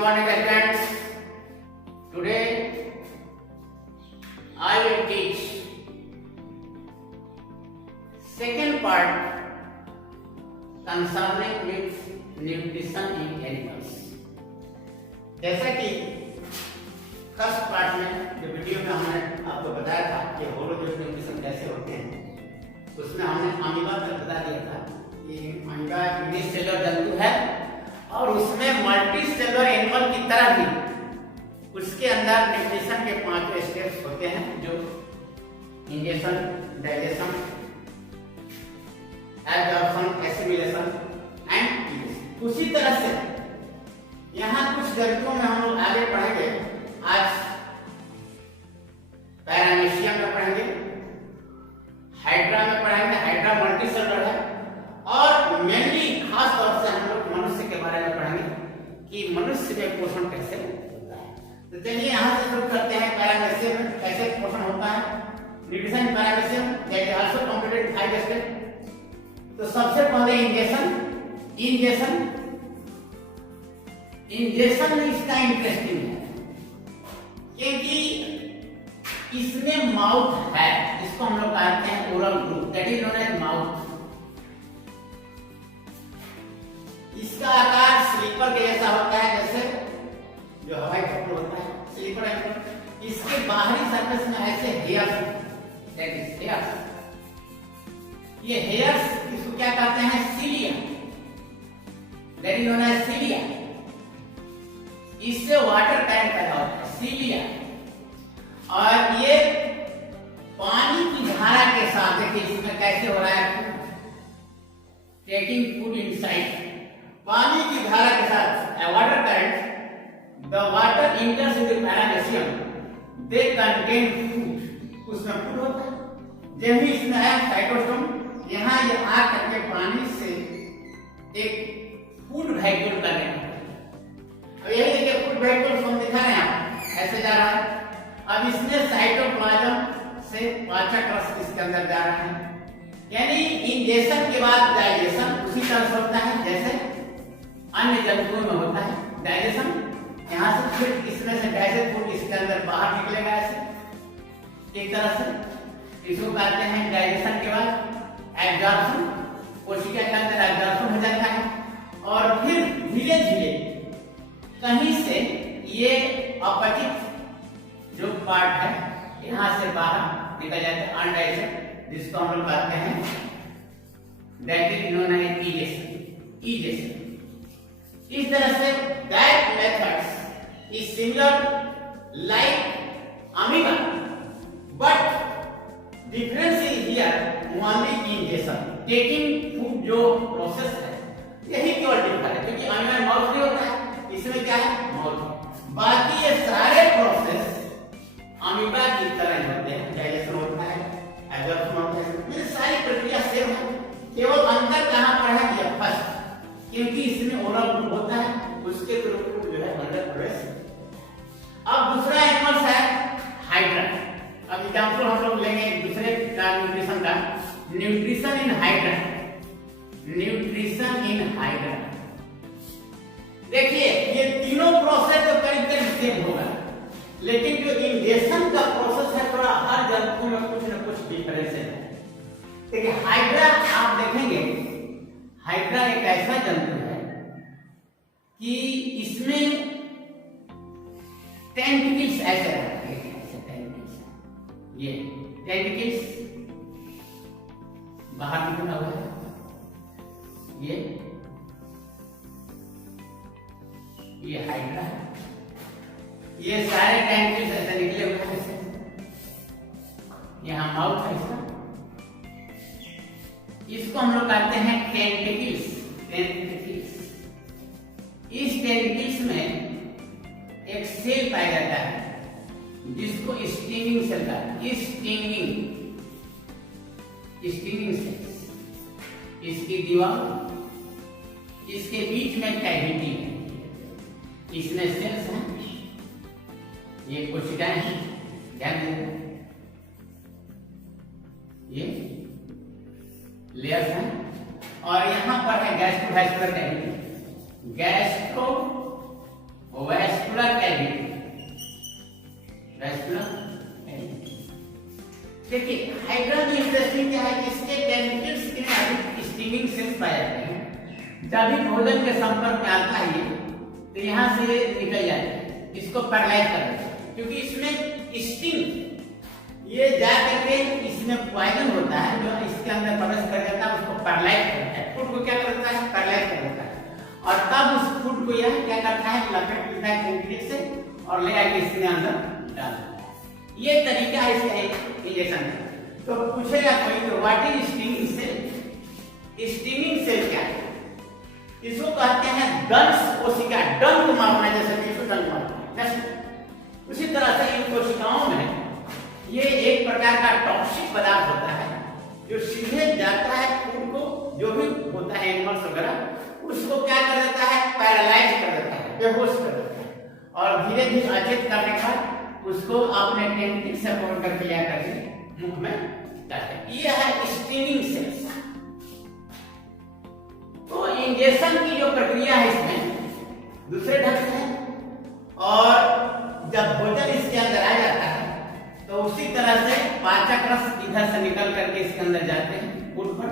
morning, students. Today I will teach second part concerning with nutrition in animals. जैसा कि first part में जो video में हमने आपको बताया था कि होलोजोइक न्यूट्रिशन कैसे होते हैं, उसमें हमने अमीबा तक बता दिया था कि अमीबा यूनिसेलुलर जंतु है और उसमें मल्टी सेलुलर एनिमल की तरह भी उसके अंदर न्यूट्रिशन के 5 स्टेप्स होते हैं, जो injection, digestion, absorption, assimilation and digestion. उसी तरह से यहाँ कुछ जंतुओं में हम लोग आगे पढ़ेंगे। आज पैरामीशियम में पढ़ेंगे, हाइड्रा में पढ़ेंगे। हाइड्रा मल्टी सेलुलर है और मेनली खास तौर से हम लोग मनुष्य के बारे में पढ़ेंगे कि मनुष्य में पोषण कैसे होता है। तो चलिए यहाँ से शुरू करते हैं। पैरामीशियम में कैसे पोषण होता है, nutrition paramecium that is also completed 5 step. तो सबसे पहले इंजेक्शन में इसका इंटरेस्टिंग है क्योंकि इसमें माउथ है, इसको हम लोग कहते हैं oral group, that is known as mouth. इसका आकार स्लीपर के जैसा होता है, जैसे जो हवाई चप्पल होता है स्लीपर है। इसके बाहरी सरफेस में ऐसे हेयर्स, दैट इज हेयर्स। ये हेयर्स इसको क्या कहते हैं, सीलिया, दैट इज नोन एज सीलिया। इससे वाटर टैंक पैदा होता है, सीलिया। और ये पानी की धारा के साथ, देखिए इसमें कैसे हो रहा है, टेकिंग फूड इनसाइड। पानी की धारा के साथ water current, the water इंटर्स into paramecium, they contain food, उसमें फूड होता है। जब भी इसमें है साइटोस्टोम, यहाँ ये आ करके पानी से एक फूड वैक्यूल करेगा। अब यही देखिए फूड वैक्यूल हम दिखा रहे हैं, ऐसे जा रहा है। अब इसमें साइटोप्लाज्म से पाचक रस इसके अंदर जा रहा है, यानी इंजेक्शन के बाद डाइजेशन उसी तरह से होता है जैसे अन्य जंतुओं में होता है। डाइजेशन यहाँ से फिर इसमें से डाइजेस्ट फूड इसके अंदर बाहर निकलेगा ऐसे एक तरह से। इसको कहते हैं डाइजेशन के बाद एब्जॉर्प्शन, कोशिका के अंदर एब्जॉर्प्शन हो जाता है और फिर धीरे धीरे कहीं से ये अपचित जो पार्ट है यहाँ से बाहर निकल जाता है, अनडाइजेस्टेड, जिसको हम लोग कहते हैं that is known as ingestion. इस तरह से that methods is similar like amoeba, but difference is here only injection, taking food जो प्रोसेस है यही केवल डिफर है, क्योंकि अमीबा में माउथ नहीं होता है, इसमें क्या है, माउथ। बाकी ये सारे प्रोसेस अमीबा की तरह ही होते हैं, डाइजेशन होता है, एब्जॉर्प्शन होता है, ये सारी प्रक्रिया सेम है। केवल अंतर कहाँ पर है, ये फर्स्ट, क्योंकि इसमें ओरल ग्रुप होता है, उसके थ्रू जो है अंदर प्रवेश। अब दूसरा एनिमल्स है हाइड्रा। अब एग्जांपल हम लोग लेंगे दूसरे का न्यूट्रिशन का, nutrition in hydra. Nutrition in hydra, देखिए ये तीनों प्रोसेस तो करीब करीब सेम होगा, लेकिन जो इंजेक्शन का प्रोसेस है थोड़ा हर जंतु में कुछ न कुछ डिफरेंस है। देखिए हाइड्रा आप देखेंगे, हाइड्रा एक ऐसा जंतु है कि इसमें टेंटिकल्स ऐसे रहते हैं, ऐसे टेंटिकल्स, ये टेंटिकल्स बाहर निकला हुआ है, ये हाइड्रा है। ये सारे टेंटिकल्स ऐसे निकले हुए हैं, यहाँ माउथ है इसका, इसको हम लोग कहते हैं टेंटिकल्स। इस टेंटिकल्स में एक सेल पाया जाता है जिसको स्टिंगिंग सेल कहते हैं। स्टिंगिंग सेल्स, इसकी दीवार, इसके बीच में कैविटी है, इसमें सेल्स हैं, ये कोशिकाएं हैं, ध्यान दें, ये लेयर्स हैं और यहाँ पर है gastrovascular cavity. Gastro vascular cavity, vascular cavity. देखिए हाइड्रा में इंटरेस्टिंग क्या है कि इसके टेंटिकल्स के अधिक स्टिंगिंग सेल्स पाए जाते हैं। जब भी भोजन के संपर्क में आता है तो यहाँ से निकल जाते हैं, इसको पैरालाइज कर देते हैं, क्योंकि इसमें स्टिंग ये जा करके इसमें पॉइजन होता है जो इसके अंदर प्रवेश कर जाता है, उसको पैरालाइज करता है। फूड को क्या करता है? पैरालाइज कर देता है, और तब उस फूड को यह क्या करता है? लपेट लेता है टेंटिकल से और ले आके इसके अंदर डाल देता है। ये तरीका है इसका इंजेक्शन का। तो पूछेगा कोई तो what is stinging cell? Stinging cell क्या है? इसको कहते हैं दंश कोशिका, डंक मारना, जैसे कि डंक मारना। उसी तरह से इन कोशिकाओं में ये एक प्रकार का टॉक्सिक पदार्थ होता है जो सीधे जाता है फूड को, जो भी होता है एनिमल्स वगैरह, उसको क्या कर देता है? पैरालाइज कर देता है, बेहोश कर देता है, और धीरे धीरे अचेत करने के बाद उसको अपने टेंटिकल से पकड़ कर लिया करके मुख में डालते हैं। ये है स्टिंगिंग सेल्स। तो इंजेक्शन की जो प्रक्रिया है इसमें दूसरे ढंग से है, और जब भोजन इसके अंदर आ जाता है तो उसी तरह से पाचक रस इधर से निकल करके इसके अंदर जाते हैं फूड पर,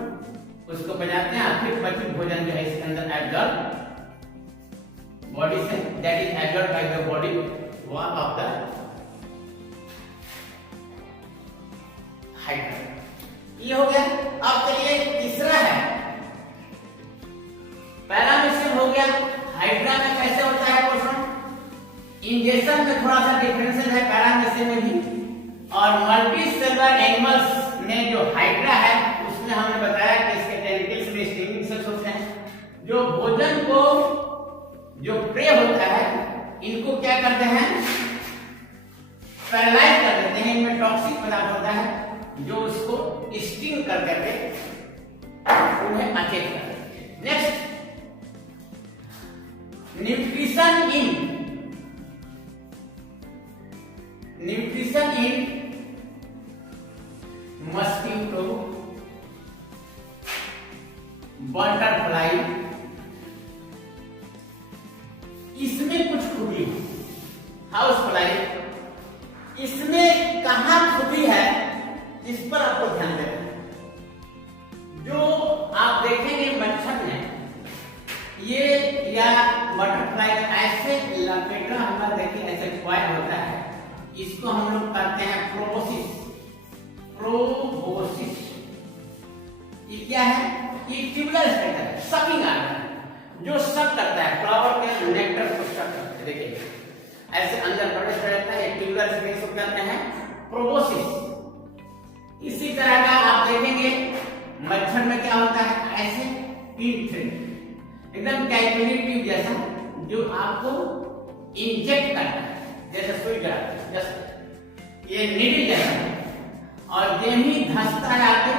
उसको बजाते हैं, फिर पचित भोजन जो है इसके अंदर एब्जॉर्ब बॉडी से, that is absorb by the body wall of the hydra. ये हो गया। अब चलिए तीसरा है पैरामीशियम हो गया। हाइड्रा में कैसे होता है पोषण? इंजेक्शन में थोड़ा सा डिफरेंशियल है पैरामीशियम में भी, और मल्टी सेलुलर एनिमल्स में जो हाइड्रा है उसमें हमने बताया कि इसके टेंटिकल्स में स्टिंगिंग सेल्स होते हैं जो भोजन को, जो प्रे होता है, इनको क्या करते हैं? पैरालाइज कर देते हैं। इनमें टॉक्सिक पदार्थ होता है जो उसको स्टिंग कर करके उन्हें अचेत कर देते हैं। Next, nutrition in mosquito, butterfly, इसमें कुछ खूबी है। हाउस फ्लाई, इसमें कहां खूबी है इस पर आपको ध्यान देना है। जो आप देखेंगे मच्छर में ये या बटरफ्लाई ऐसे लपेटा हमारा, देखिए ऐसे कॉइल होता है, इसको हम लोग कहते हैं प्रोबोसिस। प्रोबोसिस ये क्या है? ये ट्यूबुलर स्ट्रक्चर है, सकिंग ऑर्गन जो सक करता है, फ्लावर के नेक्टर को सक करता है। देखिए ऐसे अंदर प्रवेश कर जाता है, ट्यूबुलर स्ट्रक्चर को कहते हैं प्रोबोसिस। इसी तरह का आप देखेंगे मच्छर में क्या होता है? ऐसे पिन थ्रेड, एकदम कैपिलरी ट्यूब जैसा, जो आपको इंजेक्ट करता है, जैसे सुई लगाते हैं, जैसे ये नीडल जैसा है, और ये ही धंसता है आके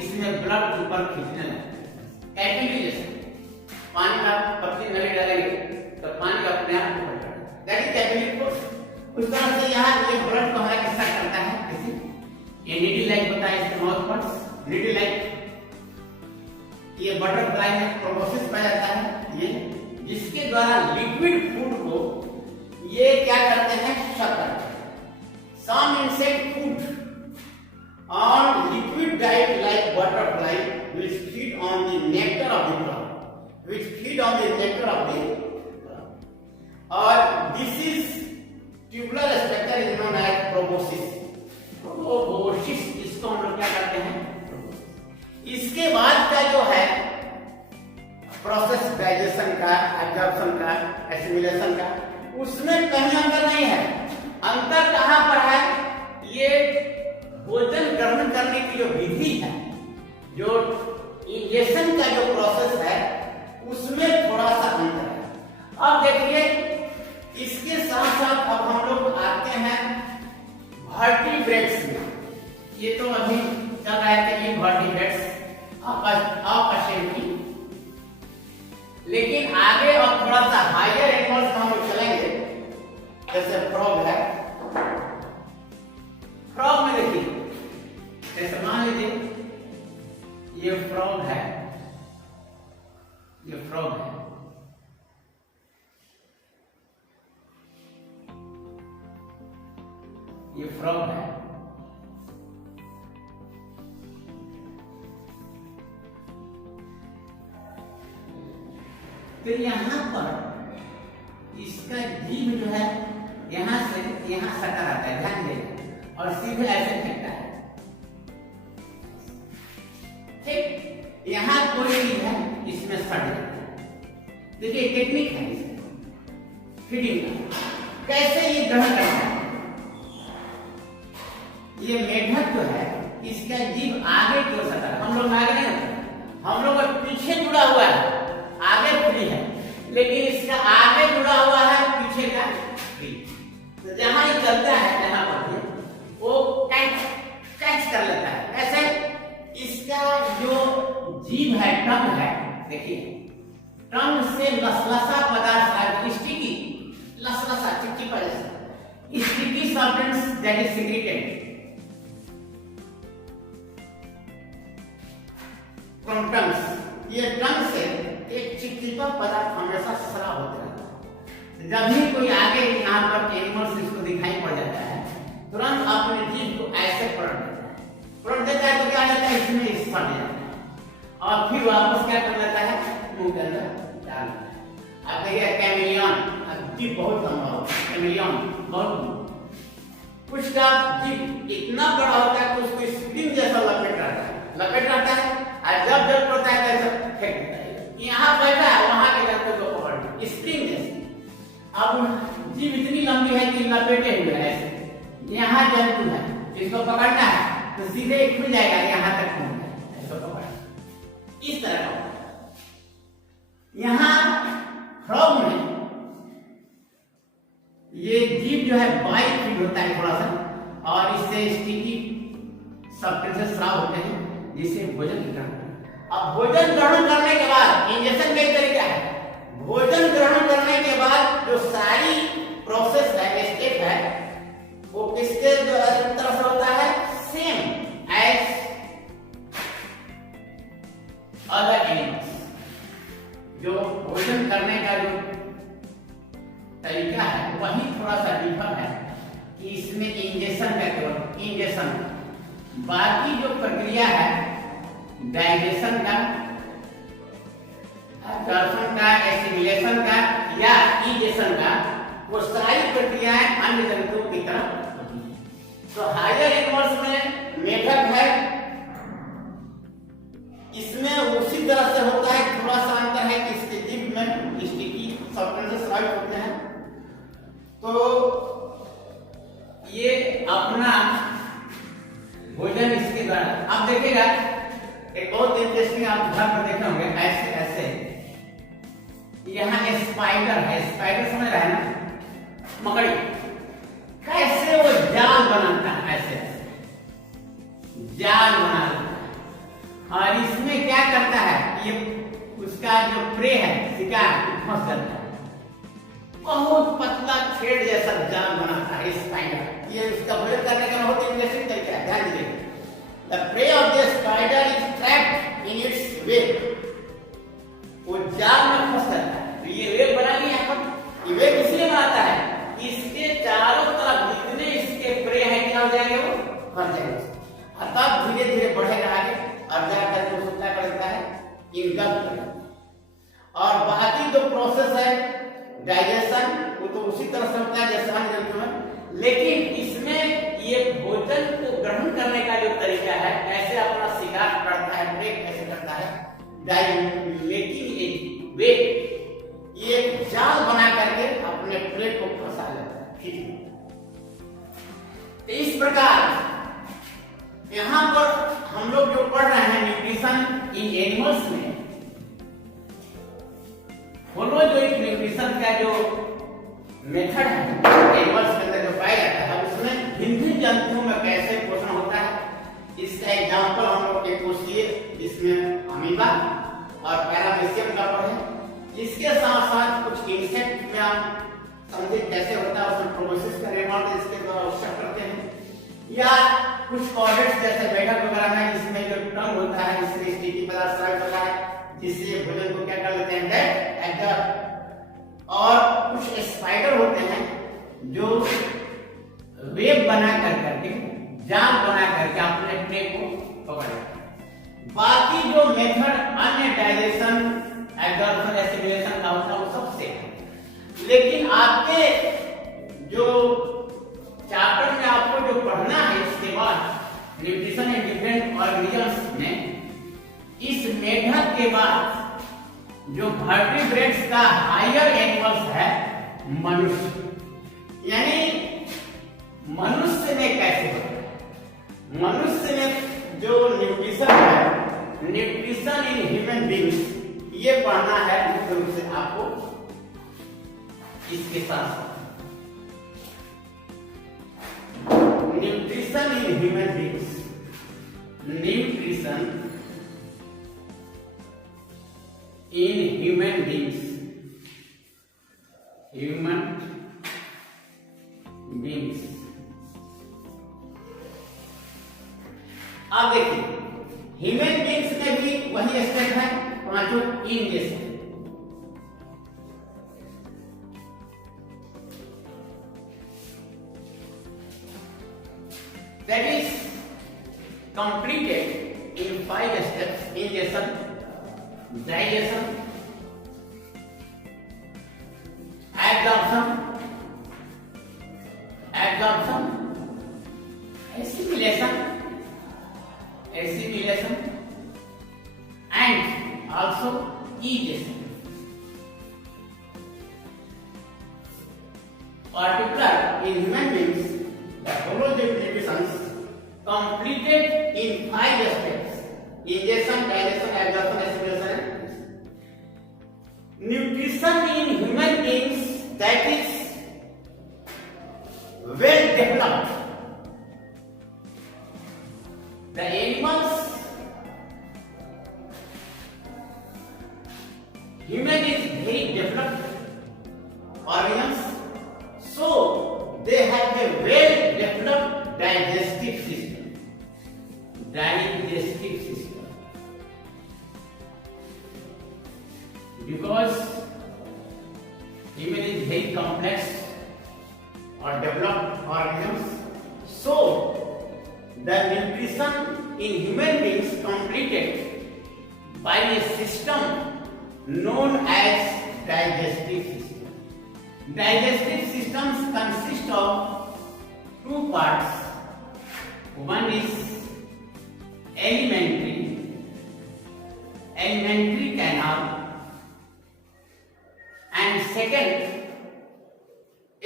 इसमें ब्लड ऊपर खींचने लगता है, कैपिलरी जैसा। पानी का पत्ती नली डालेंगे तो पानी अपने आप ऊपर चढ़ता है, दैट इज कैपिलरी फोर्स। उस तरह से यहाँ ये ब्लड को हमारा किस्सा करता है, ये नीडल लाइक होता है इसके माउथ पर, नीडल लाइक। ये बटरफ्लाई में प्रोबोसिस पाया जाता है, ये जिसके द्वारा लिक्विड फूड को ये क्या करते हैं? शक करते हैं। Some insect food on liquid diet like butterfly which feed on the nectar of the plant, which feed on the nectar of the plant, और this is tubular structure is known as proboscis। Proboscis इसको हम लोग क्या करते हैं? इसके बाद का जो है प्रोसेस डाइजेशन का, एब्जॉर्प्शन का, एसिमिलेशन का, उसमें कहीं अंतर नहीं है। अंतर कहां पर है? ये भोजन ग्रहण करने की जो विधि है, जो इंजेक्शन का जो प्रोसेस है, उसमें थोड़ा सा अंतर है। अब देखिए इसके साथ साथ अब हम लोग आते हैं वर्टिब्रेट्स में। ये तो अभी चल रहा है कि ये वर्टिब्रेट्स अपशेरुकी, लेकिन आगे और थोड़ा सा हायर एनिमल्स हम लोग चलेंगे, जैसे फ्रॉग है। फ्रॉग में देखिए, जैसे मान लीजिए ये फ्रॉग है, ये फ्रॉग है, ये फ्रॉग है। तो यहां पर इसका जीभ जो है यहां से यहां सटा रहता है, ध्यान देना, और सीधे ऐसे फेंकता है। ठीक, यहां कोई चीज है इसमें सट जाता है। देखिए टेक्निक है इसमें फीडिंग का, कैसे ये ग्रहण करता है। ये मेढक जो है इसका जीभ आगे की ओर सटा है, हम लोग आगे नहीं, हम लोग पीछे जुड़ा हुआ है, आगे फ्री है, लेकिन इसका आगे जुड़ा हुआ है, पीछे का फ्री। तो जहां ये चलता है जहां पर वो कैच कर लेता है। ऐसे इसका जो जीभ है, टंग है, देखिए टंग से लसलसा पदार्थ है, स्टिकी लसलसा चिपचिपा जैसा sticky substance that is secreted from tongues. ये टंग से एक चिपचिपा पदार्थ हमेशा स्राव होता है। जब भी कोई आगे यहाँ पर एनिमल्स इसको दिखाई पड़ जाता है, तुरंत अपने जीभ को ऐसे पलट देता है, तो क्या होता है, इसमें सट जाता है और फिर वापस क्या कर लेता है, मुंह के अंदर डाल देता है। अब देखिए कैमेलियन, जीभ बहुत लंबा होता है, कैमेलियन बहुत, उसका जीभ इतना बड़ा होता है कि उसको स्प्रिंग जैसा लपेट रहता है, और जब जब पड़ता है ऐसा फेंक देता है। यहाँ बैठा है, वहां के जंतु को पकड़ स्प्रिंग जैसे। अब जीभ इतनी लंबी है कि लपेटे हुए है ऐसे, यहाँ जंतु है, इसको पकड़ना है तो सीधे खुल जाएगा, यहाँ तक पहुंच जाएगा, इसको पकड़ इस तरह का। यहाँ फ्रॉग में ये जीभ जो है बाइक फीड होता है थोड़ा सा, और इससे स्टिकी सब्सटेंसेस स्राव होते हैं, जिससे भोजन ग्रहण। अब भोजन ग्रहण करने के बाद इंजेक्शन का तरीका है, भोजन ग्रहण करने के बाद जो सारी प्रोसेस है, स्टेप है, वो किसके तरह से होता है, सेम एज अदर एनिमल्स। जो भोजन करने का जो तरीका है वही थोड़ा सा डिफर है कि इसमें इंजेक्शन का, केवल इंजेक्शन, बाकी जो प्रक्रिया है डाइजेशन का, अब्जॉर्प्शन का, एसिमिलेशन का या इंजेक्शन का, वो सारी प्रक्रियाएं अन्य जंतुओं की तरह होती है। तो हायर एनिमल्स में मेढक है, इसमें उसी तरह से होता है, थोड़ा सा अंतर है कि इसके जीभ में स्टिकी सब्सटेंसेस स्राव होते हैं। तो ये अपना भोजन इसके द्वारा, आप देखिएगा एक बहुत इंटरेस्टिंग, आप घर पर देखे होंगे ऐसे ऐसे, यहाँ स्पाइडर है, स्पाइडर समझ रहे हैं ना, मकड़ी, कैसे वो जाल बनाता है, ऐसे जाल बना लेता है, और इसमें क्या करता है, ये उसका जो प्रे है, शिकार, फंस जाता है, बहुत पतला थ्रेड जैसा जाल बनाता है स्पाइडर। ये उसका भोजन करने का बहुत इंटरेस्टिंग तरीका है, ध्यान दीजिए। The prey of the spider is trapped in its web. वो जाल में फंस जाता है। तो ये वेब बना लिया अपन, ये वेब इसलिए बनाता है कि इसके चारों तरफ जितने इसके प्रे हैं क्या हो जाएंगे, वो फंस जाएंगे, और तब धीरे धीरे बढ़ेगा आगे, और जाकर वो क्या करता है, इनकम करता है। और बाकी जो प्रोसेस है डाइजेशन, वो तो उसी तरह से होता है जैसे हम जंतु में, लेकिन इसमें ये भोजन को ग्रहण करने का जो तरीका है, कैसे अपना शिकार करता है, ब्रेक कैसे करता है, मेकिंग ए वेब, ये जाल बना करके अपने प्रे को फंसा लेता है। ठीक, तो इस प्रकार यहाँ पर हम लोग जो पढ़ रहे हैं न्यूट्रिशन इन एनिमल्स में, फॉलो जो एक न्यूट्रिशन का जो मेथड है एनिमल्स के अंदर जो पाया जाता है, उसमें भिन्न जंतुओं में कैसे पोषण होता है, इसका एग्जाम्पल हम लोग एक कोशिश, इसमें अमीबा और पैरामीशियम का पढ़े। इसके साथ साथ कुछ इंसेक्ट में आप समझे कैसे होता है, उसमें प्रोसेस का निर्माण इसके द्वारा उत्सव करते हैं, या कुछ कॉर्डेट्स जैसे मेढक वगैरह में जिसमें जो टंग होता है, जिससे स्टिकी पदार्थ स्राव होता है, जिससे भोजन को क्या कर लेते हैं, और कुछ स्पाइडर होते हैं जो वेब बना करके, जाल बना करके अपने प्रे को पकड़े। बाकी जो मेथड अन्य डाइजेशन, एब्जॉर्प्शन, एसिमिलेशन का होता है वो सबसे है। लेकिन आपके जो चैप्टर में आपको जो पढ़ना है इसके बाद न्यूट्रिशन इन डिफरेंट ऑर्गेनिजम्स में, इस मेथड के बाद जो वर्टिब्रेट्स का हायर एनिमल्स है मनुष्य, यानी मनुष्य में कैसे होता है, मनुष्य में जो न्यूट्रिशन है, न्यूट्रिशन इन ह्यूमन बीइंग्स, ये पढ़ना है मुख्य रूप से आपको इसके साथ। Nutrition in human beings, nutrition in human beings, human beings। अब देखिए ह्यूमन बीइंग्स में भी वही स्टेप है, पांचों इन जैसे। That is completed in 5 steps: ingestion, digestion, absorption, assimilation, and also egestion. Particular in human beings, the hologenetic nutrition completed in 5 steps: ingestion, digestion, absorption, assimilation. Nutrition in human beings, that is well developed. The animals, human is very developed organisms, so they have a well developed digestive system. Because human is very complex or developed organisms, so the nutrition in human beings completed by a system known as digestive system. Digestive systems consist of 2 parts. One is alimentary canal, and second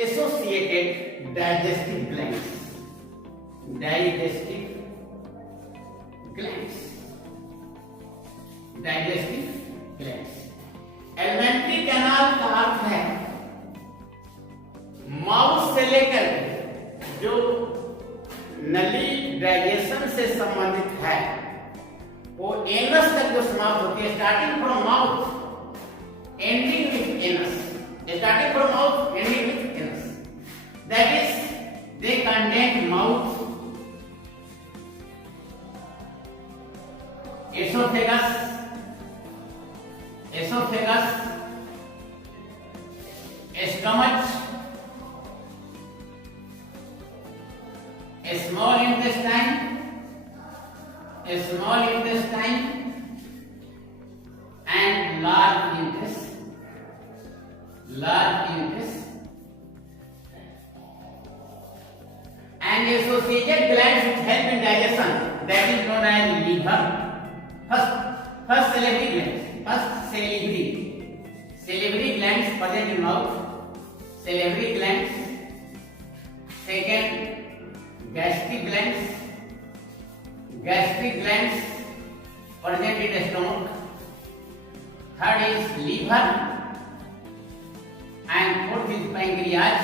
associated digestive glands. Alimentary canal का अर्थ है mouth से लेकर जो नली digestion से संबंधित है वो एनस तक जो समाप्त होती है, starting from mouth ending with anus, starting from mouth ending with anus. That is, they contain mouth, esophagus, stomach, small intestine, and large intestine. And associated glands which help in digestion, that is known as liver. First salivary glands present in mouth, salivary glands. Second, gastric glands present in the stomach. Third is liver, and fourth is pancreas,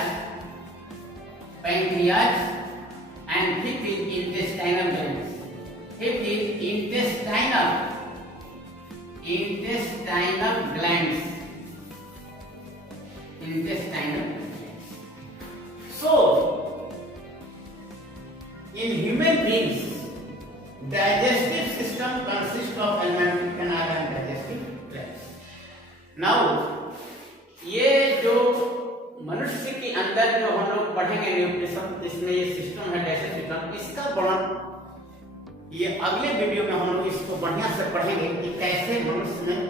and fifth is intestinal glands. Fifth is intestinal glands. So, in human beings, digestive system consists of alimentary canal and digestive glands. Now, ये जो मनुष्य के अंदर जो हम लोग पढ़ेंगे nutrition, इसमें ये सिस्टम है डाइजेशन सिस्टम, इसका वर्णन ये अगले वीडियो में हम लोग इसको बढ़िया से पढ़ेंगे कि कैसे मनुष्य में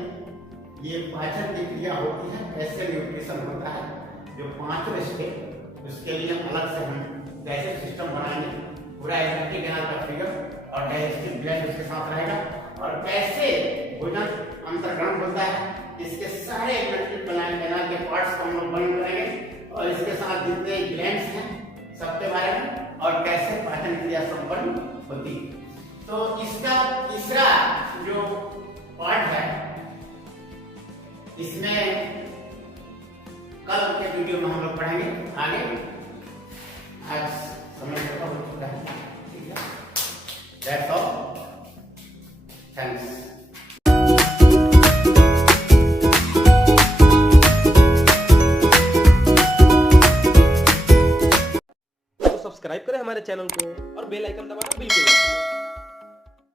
ये पाचन की क्रिया होती है, कैसे न्यूट्रिशन होता है, जो 5 स्टेप, उसके लिए अलग से हम डाइजेशन सिस्टम बनाएंगे, पूरा एलिमेंट्री कैनाल का फिगर और डाइजेस्टिव ग्लैंड उसके साथ रहेगा, और कैसे भोजन अंतर्ग्रहण होता है, इसके सारे एलिमेंट्री कैनाल के पार्ट्स को हम लोग वर्णन करेंगे, और इसके साथ जितने ग्लैंड्स हैं सबके बारे में, और कैसे पाचन क्रिया संपन्न होती है। तो इसका तीसरा जो पार्ट है, इसमें कल के वीडियो में हम लोग पढ़ेंगे आगे। आज समय खत्म हो चुका है, ठीक है। That's all, thanks. सब्सक्राइब करें हमारे चैनल को और बेल आइकन दबाना बिल्कुल मत भूलें।